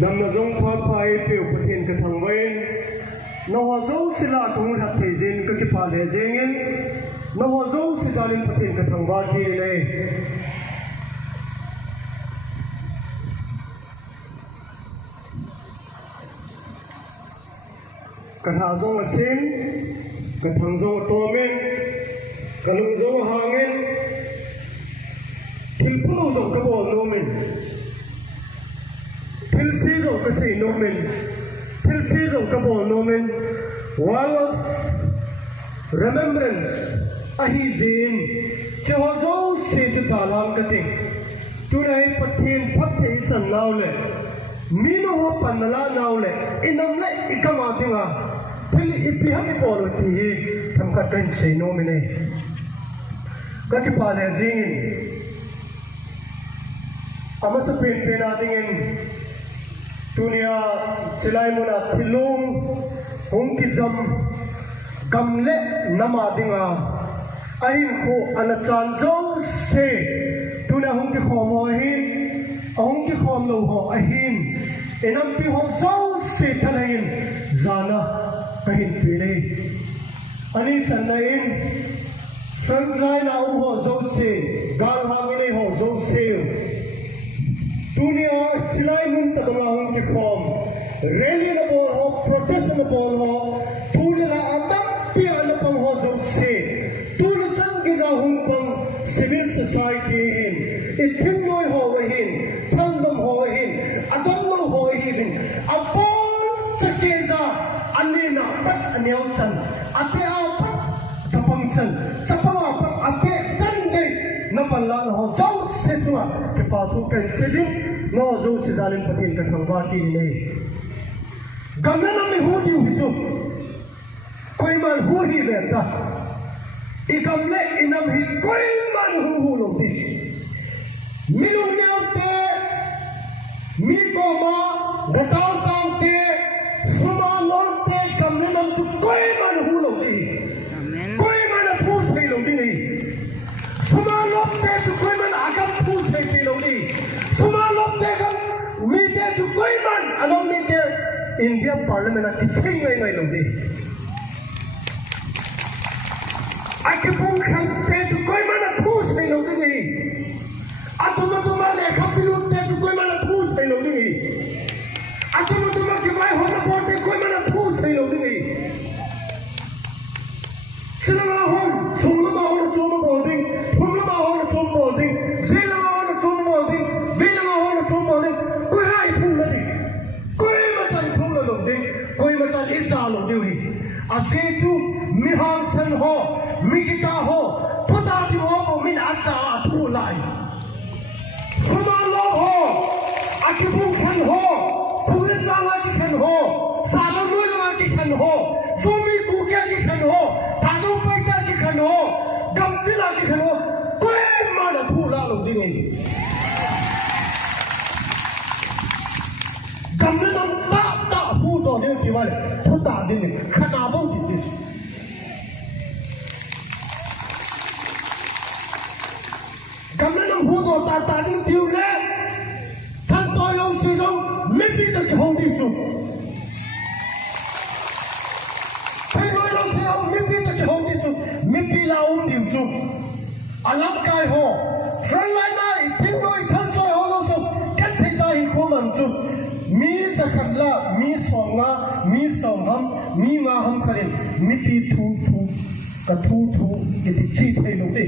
Dam na zong pha phai pe pathen ka thang wen no ho zo sila tung hat the jin ka ki pha le jengin no ho zo si jalin pathen ka thang ba ki le ka ha zong a sin ka thang zong to men ka lung zong hangin thil phu zong ka bol no men thil si zong ka si no men thil si zong ka bol no men wall of remembrance ahi jin che ho zo si ju ta lam ka ting tu nai pathen phat the chan naw le mi no ho pan la naw le enam le ikama dinga thil ipi ha ni bol ti tham ka kan sei no men ka ki pa le jin ama sa pen pen ating dunia cilai muna thilung hong kizam gamle nama dinga ahin ko anachan jo se tuna hong ki khomo ahin hong ki khom lo ho ahin enam pi ho zo se thalain zana kahin pile ani chanain frontline au ho zo se gar hangile ho zo se dunia cilai mun tadang ki khom rally na bol ho protest na bol ho tuna la atak pia na pang ho zo se tuna chang ki za hung pang civil society in ithin noi ho hin thandam ho hin adam no ho hin apol chakeza anina pat anyau chan ate a pat chapang chan ate chan dei na panla ho zo se chunga ke pa thu kan se no zo si zalim pathen ka thangwa ki ne gamna na me hu di hisu koi man hu hi le ta egam le enam hi koi man hu lo dis milung ne te mi ko ma gatau tau te suma lor te gamna nam tu koi man hu lo di koi man thu sai lo di suma lor te tu koi man agam thu sai lo di suma lop dekam media tu koi man along media India Parliament at kising ngay lodi akipung khante tu koi man at hus ngay lodi ni atuma lekha pilun te tu koi man at hus ngay lodi ni atuma ki mai hona bote koi man at hus ngay lodi ni silama hon summa hon summa bolding humma hon summa bolding silama hon summa bolding कोई मचान इसा लोग देवरी असेचु मिहाल सन हो मिगिता हो पुता भी हो मिल आशा अथु लाई सुमा लोग हो अकिबुं खन हो पुलिस लावा की खन हो सालमो लावा की खन हो सुमी कुके की खन हो थादो पैसा की खन हो गंपिला की खन हो कोई मान अथु ला लोग देंगे गमने नम ता hu to ne ki wale puta din khana bo di dis gamna nam hu to ta din tiu le than to long si long mi pi to ki hong di su pai no long si hong mi pi to ki hong di su mi pi la um di su alam kai ho friend line ai ting noi than to ho lo su kat thai dai ko man su mi sakatla mi songa mi songham mi nga ham kharin mi pi thu ka thu ke ti chi thai lo de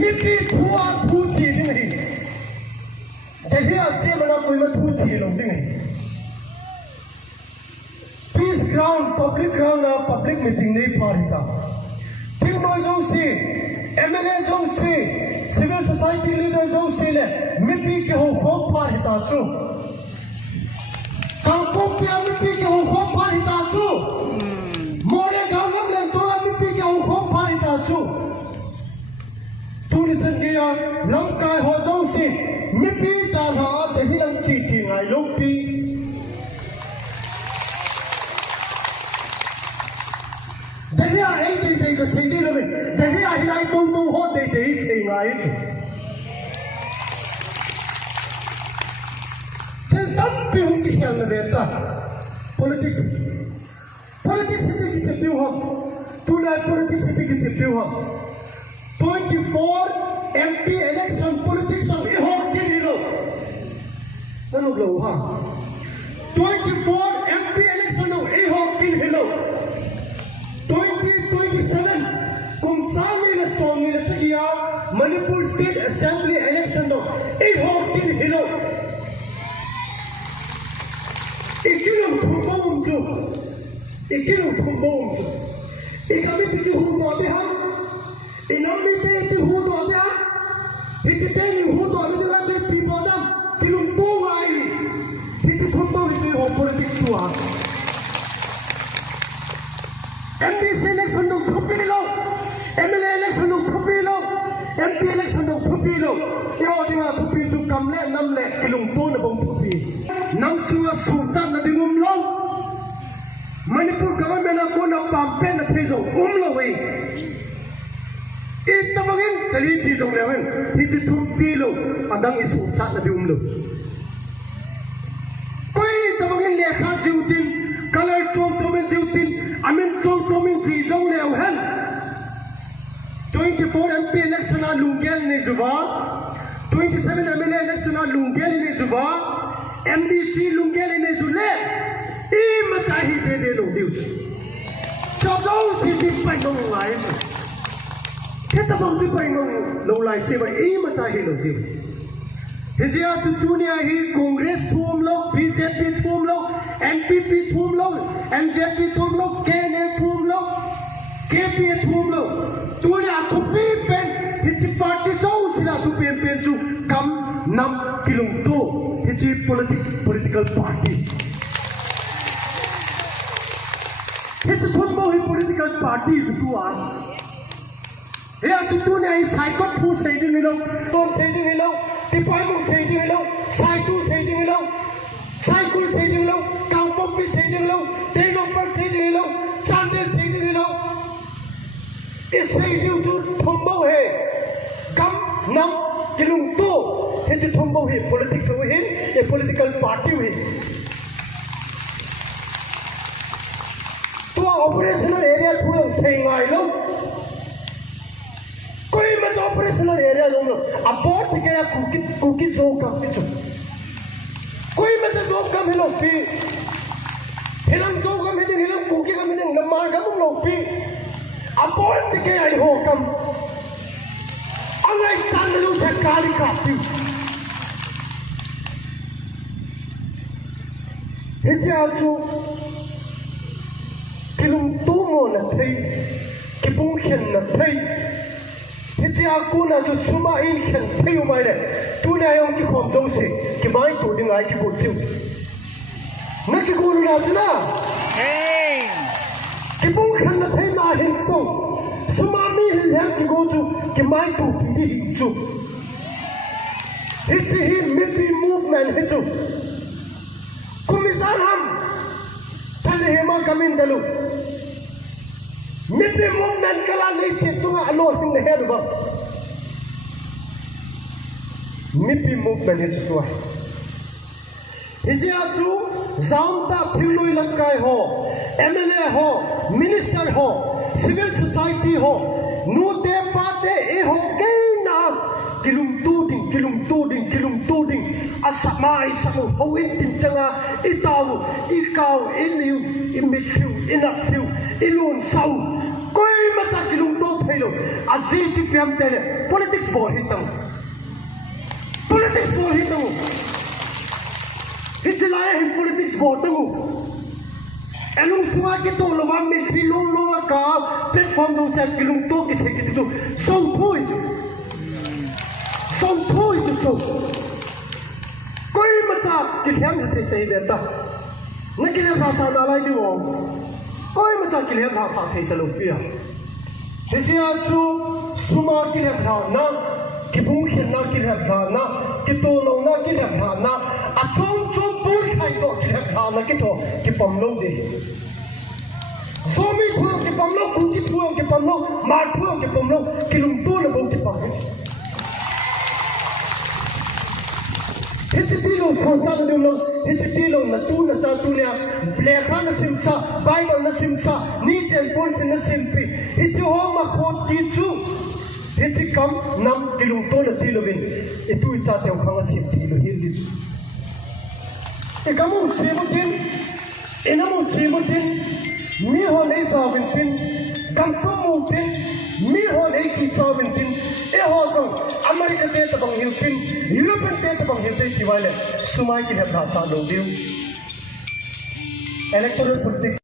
mi pi thu chi ni de hi a che mana koi ma thu chi lo de peace ground public ground na public meeting nei parita thing noi jo si MLA jo si civil society leader jo si le mi pi ke ho khop parita chu kampung pia mi pi ke ho khop parita chu more galam le to mi pi ke ho khop parita chu tu ni san ge ya lam kai ho jo si mi pi ta ha de hi lang chi ngai lo pi Dahlia ay day ka say di namin. Dahlia hilay tong ho day say nga ito. tam pi hung ki hiang na beta politics is a few hum tonight politics is a few hum 24 MP election politics of ehuh kin hilo nanu lo ha 24 MP election of ehuh kin hilo 2027 kung saan nila song nila sa iya Manipur State Assembly election of ehuh kin hilo ikilong thumbong jo ikami ti hu do de ha enam mi ti hu do de ha ti te ni hu do de la de pi bo da kilung to ai ti thumbong ti ho politics tu ha MP election no thupilo MLA election no thupilo MP election no thupilo yo di ma thupi tu kam le nam le kilung to na bong thupi nam suwa su chat na dingum lo Manipur government na ko na campaign na thizo lo we itamangin kali ti jong lewen ti thupilo adang isu chat na dingum lo koi tamangin le kha jiutin color chomin jiutin amin chomin ji jong lew han 24 MP election na lungel ne juba 27 MLA election na lungel ne juba MDC lungel ne zule i machahi de lo dius chodo si bi pai no lai keta bang bi pai no lo lai se ba i machahi lo dius hizia tu dunia hi congress thum lo BJP thum lo NPP thum lo NJP thum lo KN thum lo KP thum lo tuya thupi pen hichi party so sila tu pen chu kam nam kilung to hichi political party hichi thumbo hi political party tu a ya tu ne ai cycle thu sei ding lo tom sei ding lo department sei ding lo cycle sei ding lo cycle sei ding lo kaung pom pi sei ding lo developer sei ding lo chande sei ding lo इससे यू तो थम्बो है कम नम किलुंग तो ये जो थम्बो है पॉलिटिक्स हुई ये पॉलिटिकल पार्टी हुई तो ऑपरेशनल एरिया थोड़ा सही लो कोई मत ऑपरेशनल एरिया लो अब बहुत क्या कुकी जो कम पिछो कोई मत जो कम है लो पी हिलम जो कम है हिलम कुकी कम है लम्मा कम लो P Apol tike ai ho kam angai tanlu se kali kapi hisia chu kilum tu mo na thei kipung khen na thei hisia ku na chu suma in khen thei umai le tu na yong ki khom do se ki mai tu ding ai ki ko tiu na ki ko na na hey kipung khan na thei na hin tu sumami hin hem ki go tu ki mai tu ki chu hisi hi mipi movement hitu kumisan ham thale hema kamin dalu mipi movement kala nei se tunga alo hin ne head ba mipi movement hitu tu hisi atu Zamta Piloi Lankai ho, MLA ho, Minister ho, Civil Society ho, Nute Pate eho Gaina, Kilum Tuding, Asamai Samu, Hoin Tintanga, Itaw, Ikaw, Iliu, Imitiu, Inatiu, Ilun Sau, Koi Mata Kilum Topelo, Aziti Piamtele, politics for Hitang. It's like politics vote. Elung semua kita lawan mesti long kau platform tu saya kilung tu kita itu sompo itu tu. Kau mata kita yang kita ini beta. Nak kita bahasa dalam itu orang. Kau mata kita bahasa kita lupa. Jadi aku semua kita bahasa. Kipung kita bahasa. Kita long kita bahasa. Acung pun kaito kita kita kipamlo deh. Zomi puang kipamlo, kunci puang kipamlo, mar puang kipamlo, kilum tu na bau kipamlo. Hititilo sonta na dulong hititilo na tu na sa tunya blekha na simsa Bible na simsa ni tel pon sin na simpi hitu ho ma khot ti chu hitikam nam kilung to na tilovin itu cha teu khanga simpi lo hi li ekamu semutin enamu semutin mi ho nei zawin tin kam to mu tin mi ho nei ki zawin tin e ho so America te tabang hilpin European te tabang hilpin kiwale sumai ki bhasa do diu electoral politics